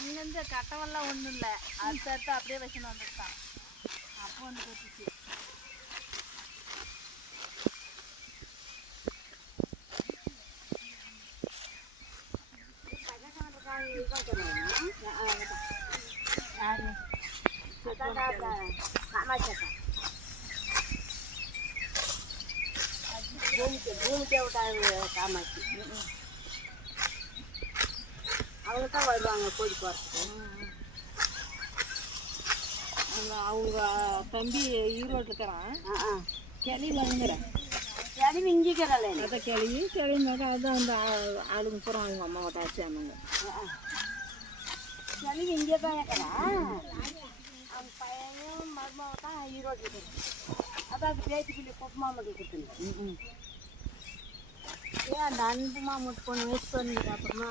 அங்கேருந்து கட்டவெல்லாம் ஒன்றும் இல்லை, அடுத்த அப்படியே வச்சுன்னு வந்துட்டான். அப்போ வந்து கொத்துச்சு. பூமிக்கே விட்டாங்க காமாட்சி. அவங்க தான் வருவாங்க கோழி போகிறதுக்கு. அவங்க தம்பி ஈரோடு இருக்கிறான். கிளி வாங்குறேன், கிளவி இஞ்சிக்கிறல அதை கிளினாக்கா அதுதான் அந்த ஆளுங்க பூரா அவங்க அம்மாவோட ஆச்சு. ஆமாங்க, கிளவி இங்கே தான் இருக்கிறான். அவங்க பையனும் மருமாவை தான் ஈரோடு இருக்கிறேன். அதான் அது பேத்திப்பிள்ளை கொப்பு மாமட்டு கொடுத்துருங்க. ஏன் அந்த அன்பு மாமட்டு பொண்ணு வயசு பண்ணிட்டு அப்புறமா